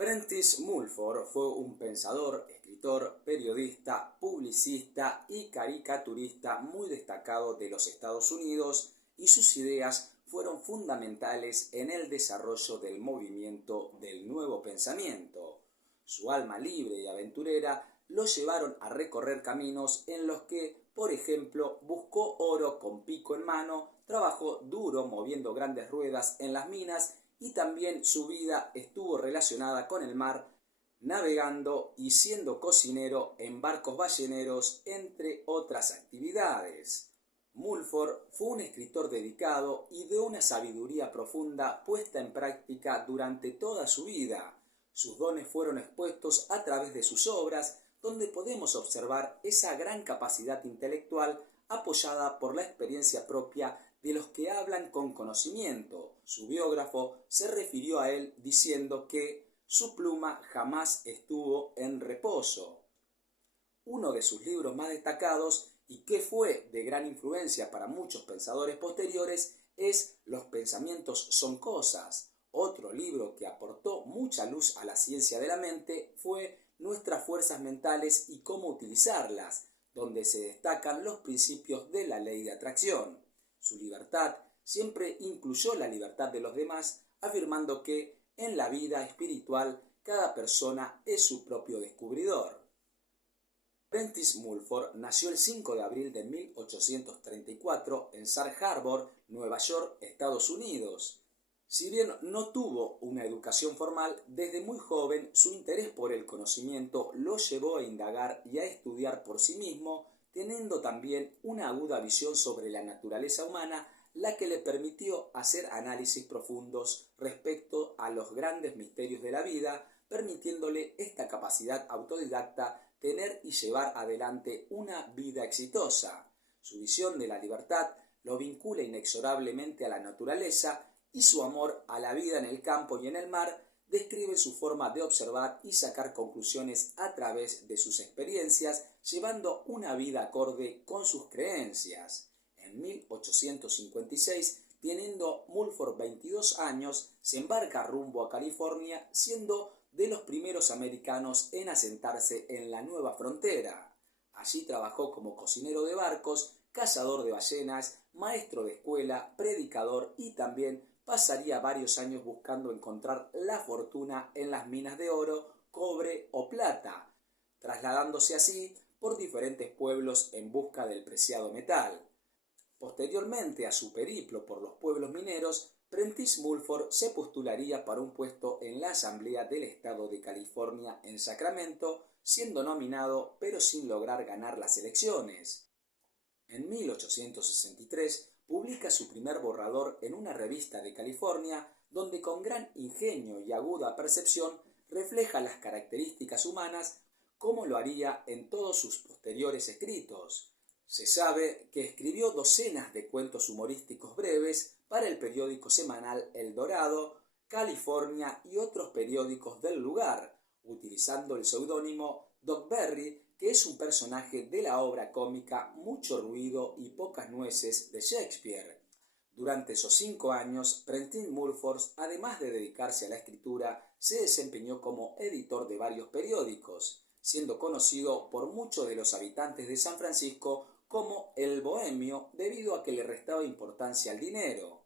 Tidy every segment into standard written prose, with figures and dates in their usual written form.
Prentice Mulford fue un pensador, escritor, periodista, publicista y caricaturista muy destacado de los Estados Unidos, y sus ideas fueron fundamentales en el desarrollo del movimiento del Nuevo Pensamiento. Su alma libre y aventurera lo llevaron a recorrer caminos en los que, por ejemplo, buscó oro con pico en mano, trabajó duro moviendo grandes ruedas en las minas, y también su vida estuvo relacionada con el mar, navegando y siendo cocinero en barcos balleneros, entre otras actividades. Mulford fue un escritor dedicado y de una sabiduría profunda puesta en práctica durante toda su vida. Sus dones fueron expuestos a través de sus obras, donde podemos observar esa gran capacidad intelectual apoyada por la experiencia propia de los que hablan con conocimiento. Su biógrafo se refirió a él diciendo que su pluma jamás estuvo en reposo. Uno de sus libros más destacados, y que fue de gran influencia para muchos pensadores posteriores, es Los pensamientos son cosas. Otro libro que aportó mucha luz a la ciencia de la mente fue Nuestras fuerzas mentales y cómo utilizarlas, donde se destacan los principios de la ley de atracción. Su libertad siempre incluyó la libertad de los demás, afirmando que en la vida espiritual cada persona es su propio descubridor. Prentice Mulford nació el 5 de abril de 1834 en Sag Harbor, Nueva York, Estados Unidos. Si bien no tuvo una educación formal, desde muy joven su interés por el conocimiento lo llevó a indagar y a estudiar por sí mismo, teniendo también una aguda visión sobre la naturaleza humana, la que le permitió hacer análisis profundos respecto a los grandes misterios de la vida, permitiéndole esta capacidad autodidacta tener y llevar adelante una vida exitosa. Su visión de la libertad lo vincula inexorablemente a la naturaleza, y su amor a la vida en el campo y en el mar describe su forma de observar y sacar conclusiones a través de sus experiencias, llevando una vida acorde con sus creencias. En 1856, teniendo Mulford 22 años, se embarca rumbo a California, siendo de los primeros americanos en asentarse en la nueva frontera. Allí trabajó como cocinero de barcos, cazador de ballenas, maestro de escuela, predicador, y también pasaría varios años buscando encontrar la fortuna en las minas de oro, cobre o plata, trasladándose así por diferentes pueblos en busca del preciado metal. Posteriormente a su periplo por los pueblos mineros, Prentice Mulford se postularía para un puesto en la Asamblea del Estado de California en Sacramento, siendo nominado pero sin lograr ganar las elecciones. En 1863 publica su primer borrador en una revista de California, donde con gran ingenio y aguda percepción refleja las características humanas, como lo haría en todos sus posteriores escritos. Se sabe que escribió docenas de cuentos humorísticos breves para el periódico semanal El Dorado, California y otros periódicos del lugar, utilizando el seudónimo Doc Berry, que es un personaje de la obra cómica Mucho ruido y pocas nueces de Shakespeare. Durante esos 5 años, Prentice Mulford, además de dedicarse a la escritura, se desempeñó como editor de varios periódicos, siendo conocido por muchos de los habitantes de San Francisco como el bohemio, debido a que le restaba importancia al dinero.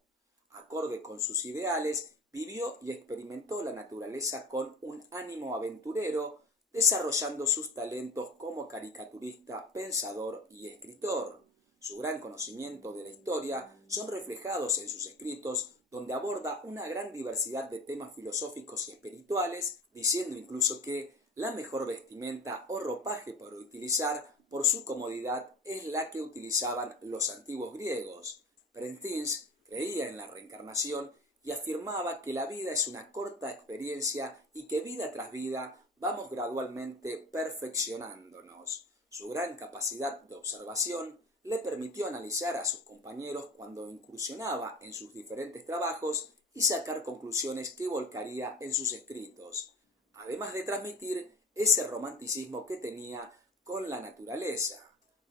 Acorde con sus ideales, vivió y experimentó la naturaleza con un ánimo aventurero, desarrollando sus talentos como caricaturista, pensador y escritor. Su gran conocimiento de la historia son reflejados en sus escritos, donde aborda una gran diversidad de temas filosóficos y espirituales, diciendo incluso que la mejor vestimenta o ropaje para utilizar por su comodidad es la que utilizaban los antiguos griegos. Prentice creía en la reencarnación y afirmaba que la vida es una corta experiencia y que vida tras vida vamos gradualmente perfeccionándonos. Su gran capacidad de observación le permitió analizar a sus compañeros cuando incursionaba en sus diferentes trabajos y sacar conclusiones que volcaría en sus escritos, además de transmitir ese romanticismo que tenía con la naturaleza.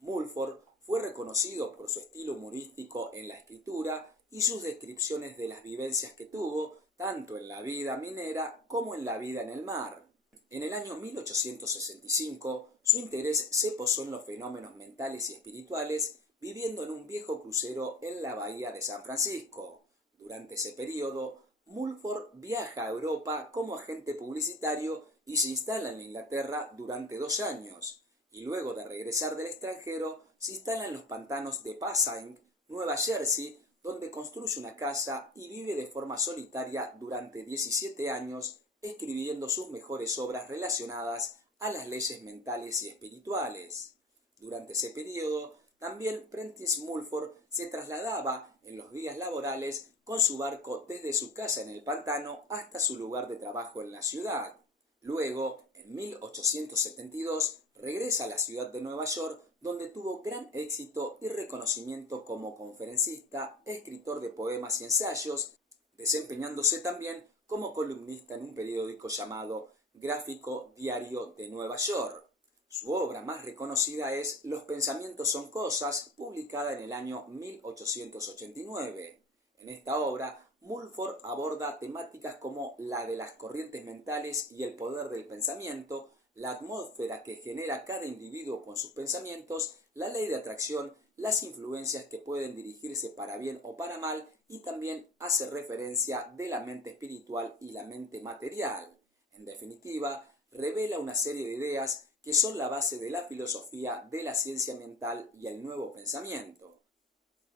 Mulford fue reconocido por su estilo humorístico en la escritura y sus descripciones de las vivencias que tuvo, tanto en la vida minera como en la vida en el mar. En el año 1865, su interés se posó en los fenómenos mentales y espirituales, viviendo en un viejo crucero en la bahía de San Francisco. Durante ese periodo, Mulford viaja a Europa como agente publicitario y se instala en Inglaterra durante 2 años, y luego de regresar del extranjero se instala en los pantanos de Passaic, Nueva Jersey, donde construye una casa y vive de forma solitaria durante 17 años, escribiendo sus mejores obras relacionadas a las leyes mentales y espirituales. Durante ese periodo, también Prentice Mulford se trasladaba en los días laborales con su barco desde su casa en el pantano hasta su lugar de trabajo en la ciudad. Luego, en 1872, regresa a la ciudad de Nueva York, donde tuvo gran éxito y reconocimiento como conferencista, escritor de poemas y ensayos, desempeñándose también como columnista en un periódico llamado Gráfico Diario de Nueva York. Su obra más reconocida es Los pensamientos son cosas, publicada en el año 1889. En esta obra, Mulford aborda temáticas como la de las corrientes mentales y el poder del pensamiento, la atmósfera que genera cada individuo con sus pensamientos, la ley de atracción, las influencias que pueden dirigirse para bien o para mal, y también hace referencia de la mente espiritual y la mente material. En definitiva, revela una serie de ideas que son la base de la filosofía de la ciencia mental y el nuevo pensamiento.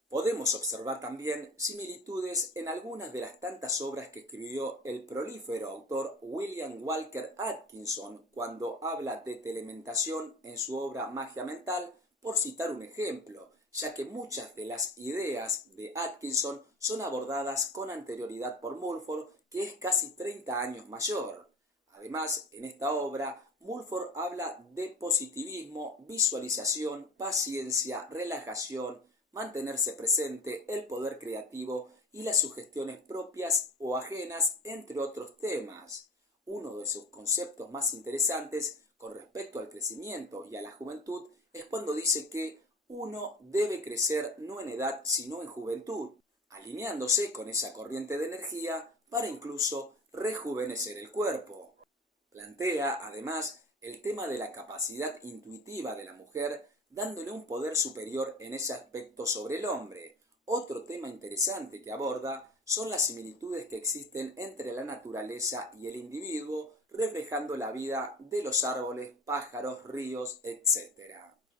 Podemos observar también similitudes en algunas de las tantas obras que escribió el prolífero autor William Walker Atkinson cuando habla de telementación en su obra Magia Mental, por citar un ejemplo, ya que muchas de las ideas de Atkinson son abordadas con anterioridad por Mulford, que es casi 30 años mayor. Además, en esta obra, Mulford habla de positivismo, visualización, paciencia, relajación, mantenerse presente, el poder creativo y las sugestiones propias o ajenas, entre otros temas. Uno de sus conceptos más interesantes con respecto al crecimiento y a la juventud es cuando dice que uno debe crecer no en edad sino en juventud, alineándose con esa corriente de energía para incluso rejuvenecer el cuerpo. Plantea, además, el tema de la capacidad intuitiva de la mujer, dándole un poder superior en ese aspecto sobre el hombre. Otro tema interesante que aborda son las similitudes que existen entre la naturaleza y el individuo, reflejando la vida de los árboles, pájaros, ríos, etc.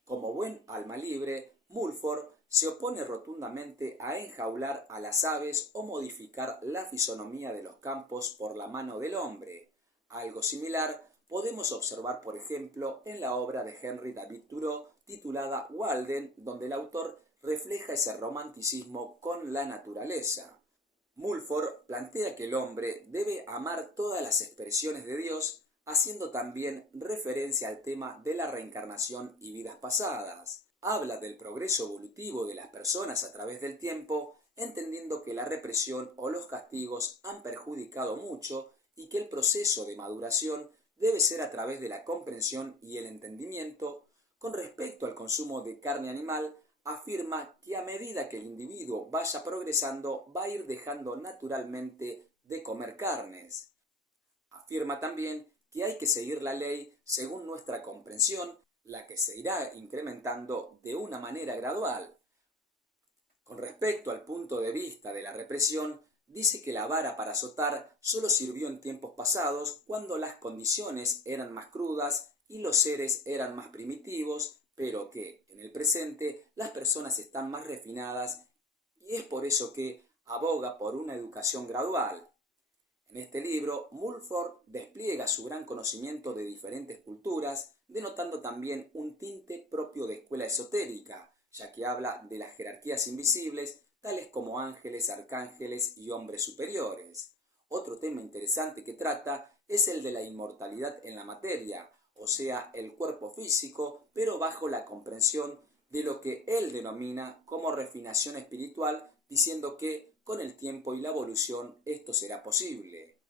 Como buen alma libre, Mulford se opone rotundamente a enjaular a las aves o modificar la fisonomía de los campos por la mano del hombre. Algo similar podemos observar, por ejemplo, en la obra de Henry David Thoreau titulada Walden, donde el autor refleja ese romanticismo con la naturaleza. Mulford plantea que el hombre debe amar todas las expresiones de Dios, haciendo también referencia al tema de la reencarnación y vidas pasadas. Habla del progreso evolutivo de las personas a través del tiempo, entendiendo que la represión o los castigos han perjudicado mucho y que el proceso de maduración debe ser a través de la comprensión y el entendimiento. Con respecto al consumo de carne animal, afirma que a medida que el individuo vaya progresando, va a ir dejando naturalmente de comer carnes. Afirma también que hay que seguir la ley según nuestra comprensión, la que se irá incrementando de una manera gradual. Con respecto al punto de vista de la represión, dice que la vara para azotar solo sirvió en tiempos pasados, cuando las condiciones eran más crudas y los seres eran más primitivos, pero que, en el presente, las personas están más refinadas y es por eso que aboga por una educación gradual. En este libro, Mulford despliega su gran conocimiento de diferentes culturas, denotando también un tinte propio de escuela esotérica, ya que habla de las jerarquías invisibles, tales como ángeles, arcángeles y hombres superiores. Otro tema interesante que trata es el de la inmortalidad en la materia, o sea, el cuerpo físico, pero bajo la comprensión de lo que él denomina como refinación espiritual, diciendo que con el tiempo y la evolución esto será posible.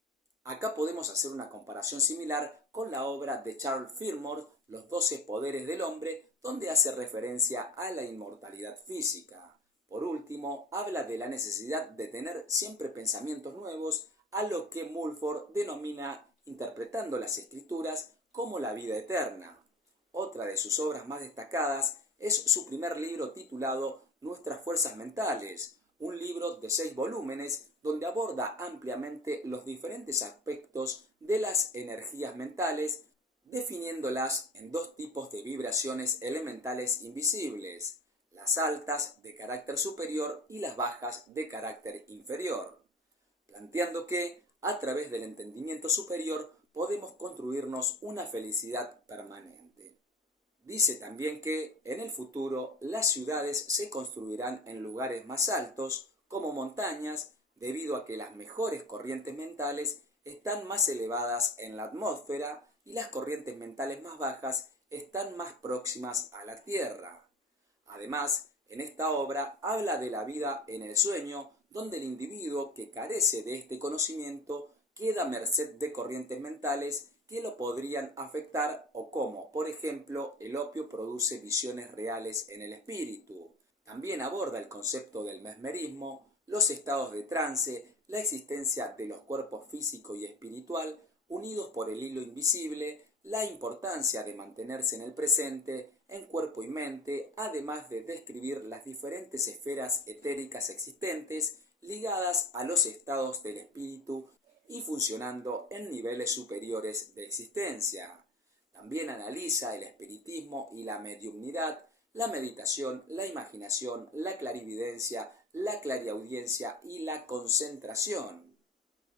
Acá podemos hacer una comparación similar con la obra de Charles Fillmore, Los 12 poderes del hombre, donde hace referencia a la inmortalidad física. Por último, habla de la necesidad de tener siempre pensamientos nuevos, a lo que Mulford denomina, interpretando las escrituras, como la vida eterna. Otra de sus obras más destacadas es su primer libro titulado Nuestras fuerzas mentales, un libro de 6 volúmenes donde aborda ampliamente los diferentes aspectos de las energías mentales, definiéndolas en 2 tipos de vibraciones elementales invisibles, las altas de carácter superior y las bajas de carácter inferior, planteando que, a través del entendimiento superior, podemos construirnos una felicidad permanente. Dice también que, en el futuro, las ciudades se construirán en lugares más altos, como montañas, debido a que las mejores corrientes mentales están más elevadas en la atmósfera y las corrientes mentales más bajas están más próximas a la Tierra. Además, en esta obra habla de la vida en el sueño, donde el individuo que carece de este conocimiento queda a merced de corrientes mentales que lo podrían afectar o cómo, por ejemplo, el opio produce visiones reales en el espíritu. También aborda el concepto del mesmerismo, los estados de trance, la existencia de los cuerpos físico y espiritual unidos por el hilo invisible, la importancia de mantenerse en el presente, en cuerpo y mente, además de describir las diferentes esferas etéricas existentes ligadas a los estados del espíritu y funcionando en niveles superiores de existencia. También analiza el espiritismo y la mediumnidad, la meditación, la imaginación, la clarividencia, la clariaudiencia y la concentración.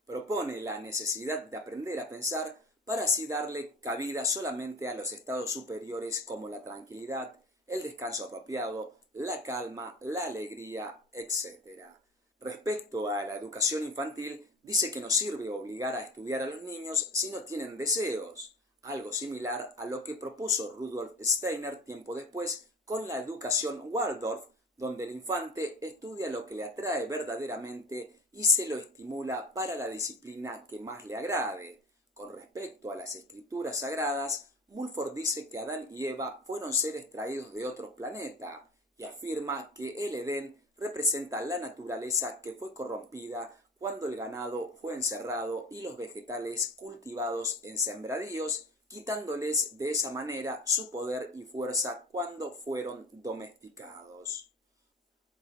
Propone la necesidad de aprender a pensar para así darle cabida solamente a los estados superiores como la tranquilidad, el descanso apropiado, la calma, la alegría, etc. Respecto a la educación infantil, dice que no sirve obligar a estudiar a los niños si no tienen deseos, algo similar a lo que propuso Rudolf Steiner tiempo después con la educación Waldorf, donde el infante estudia lo que le atrae verdaderamente y se lo estimula para la disciplina que más le agrade. Con respecto a las escrituras sagradas, Mulford dice que Adán y Eva fueron seres traídos de otro planeta y afirma que el Edén representa la naturaleza que fue corrompida cuando el ganado fue encerrado y los vegetales cultivados en sembradíos, quitándoles de esa manera su poder y fuerza cuando fueron domesticados.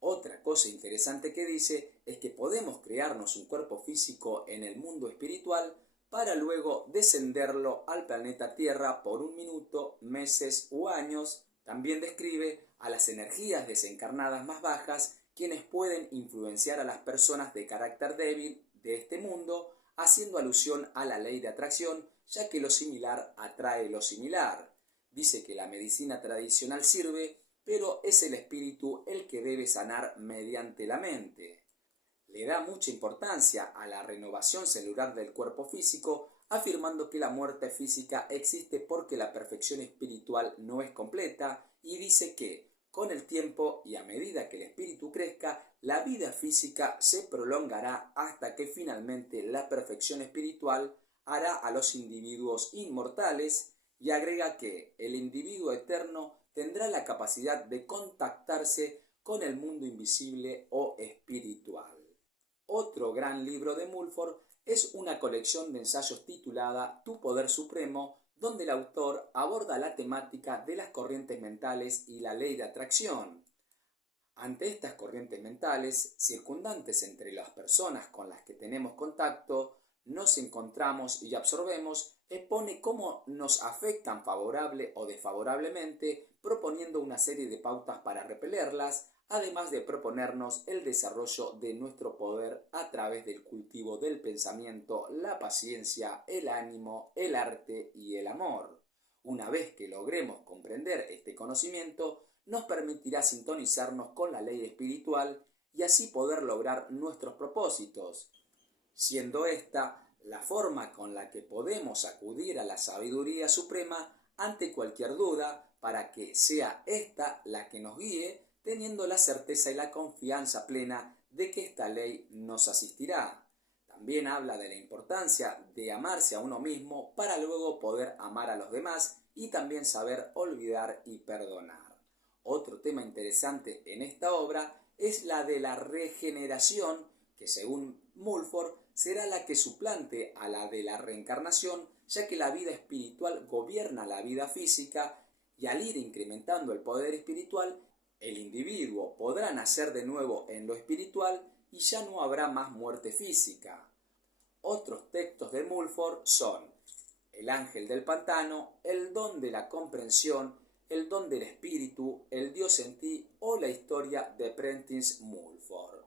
Otra cosa interesante que dice es que podemos crearnos un cuerpo físico en el mundo espiritual para luego descenderlo al planeta Tierra por un minuto, meses u años. También describe a las energías desencarnadas más bajas, quienes pueden influenciar a las personas de carácter débil de este mundo, haciendo alusión a la ley de atracción, ya que lo similar atrae lo similar. Dice que la medicina tradicional sirve, pero es el espíritu el que debe sanar mediante la mente. Le da mucha importancia a la renovación celular del cuerpo físico, afirmando que la muerte física existe porque la perfección espiritual no es completa, y dice que, con el tiempo y a medida que el espíritu crezca, la vida física se prolongará hasta que finalmente la perfección espiritual hará a los individuos inmortales, y agrega que el individuo eterno tendrá la capacidad de contactarse con el mundo invisible o espiritual. Otro gran libro de Mulford es una colección de ensayos titulada Tu Poder Supremo, donde el autor aborda la temática de las corrientes mentales y la ley de atracción. Ante estas corrientes mentales, circundantes entre las personas con las que tenemos contacto, nos encontramos y absorbemos, expone cómo nos afectan favorable o desfavorablemente, proponiendo una serie de pautas para repelerlas, además de proponernos el desarrollo de nuestro poder a través del cultivo del pensamiento, la paciencia, el ánimo, el arte y el amor. Una vez que logremos comprender este conocimiento, nos permitirá sintonizarnos con la ley espiritual y así poder lograr nuestros propósitos, siendo esta la forma con la que podemos acudir a la sabiduría suprema ante cualquier duda, para que sea esta la que nos guíe, teniendo la certeza y la confianza plena de que esta ley nos asistirá. También habla de la importancia de amarse a uno mismo para luego poder amar a los demás y también saber olvidar y perdonar. Otro tema interesante en esta obra es la de la regeneración, que según Mulford será la que suplante a la de la reencarnación, ya que la vida espiritual gobierna la vida física y al ir incrementando el poder espiritual, el individuo podrá nacer de nuevo en lo espiritual y ya no habrá más muerte física. Otros textos de Mulford son El ángel del pantano, El don de la comprensión, El don del espíritu, El Dios en ti o la historia de Prentice Mulford.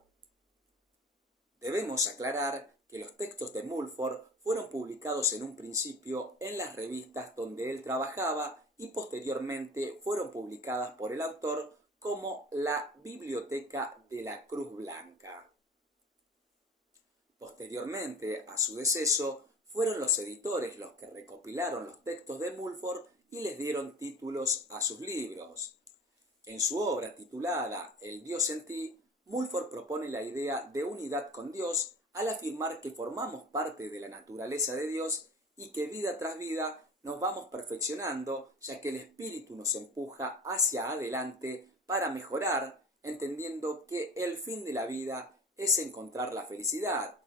Debemos aclarar que los textos de Mulford fueron publicados en un principio en las revistas donde él trabajaba y posteriormente fueron publicadas por el autor como la Biblioteca de la Cruz Blanca. Posteriormente a su deceso, fueron los editores los que recopilaron los textos de Mulford y les dieron títulos a sus libros. En su obra titulada El Dios en ti, Mulford propone la idea de unidad con Dios al afirmar que formamos parte de la naturaleza de Dios y que vida tras vida nos vamos perfeccionando, ya que el espíritu nos empuja hacia adelante para mejorar, entendiendo que el fin de la vida es encontrar la felicidad.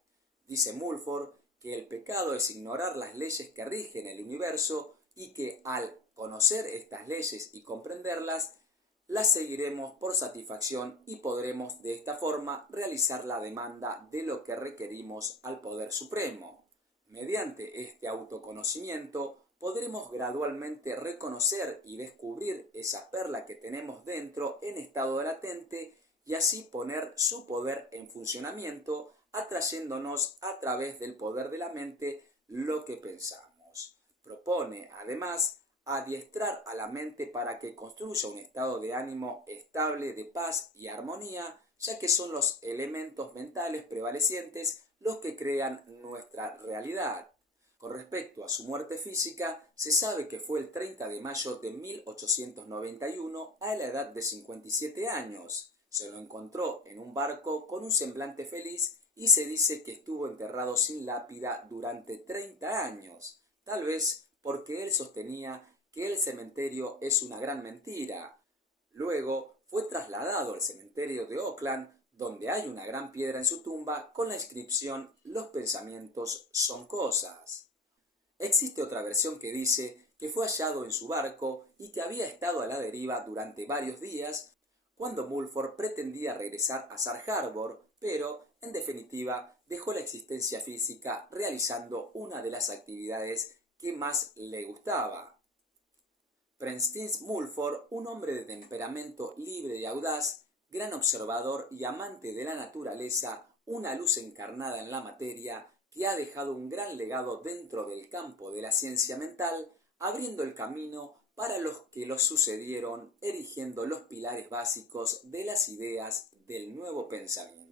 Dice Mulford que el pecado es ignorar las leyes que rigen el universo y que al conocer estas leyes y comprenderlas, las seguiremos por satisfacción y podremos de esta forma realizar la demanda de lo que requerimos al Poder Supremo. Mediante este autoconocimiento podremos gradualmente reconocer y descubrir esa perla que tenemos dentro en estado latente y así poner su poder en funcionamiento, atrayéndonos a través del poder de la mente lo que pensamos. Propone, además, adiestrar a la mente para que construya un estado de ánimo estable, de paz y armonía, ya que son los elementos mentales prevalecientes los que crean nuestra realidad. Con respecto a su muerte física, se sabe que fue el 30 de mayo de 1891 a la edad de 57 años. Se lo encontró en un barco con un semblante feliz y se dice que estuvo enterrado sin lápida durante 30 años, tal vez porque él sostenía que el cementerio es una gran mentira. Luego fue trasladado al cementerio de Oakland, donde hay una gran piedra en su tumba con la inscripción «Los pensamientos son cosas». Existe otra versión que dice que fue hallado en su barco y que había estado a la deriva durante varios días cuando Mulford pretendía regresar a Sar Harbor, pero, en definitiva, dejó la existencia física realizando una de las actividades que más le gustaba. Prentice Mulford, un hombre de temperamento libre y audaz, gran observador y amante de la naturaleza, una luz encarnada en la materia, que ha dejado un gran legado dentro del campo de la ciencia mental, abriendo el camino para los que lo sucedieron, erigiendo los pilares básicos de las ideas del nuevo pensamiento.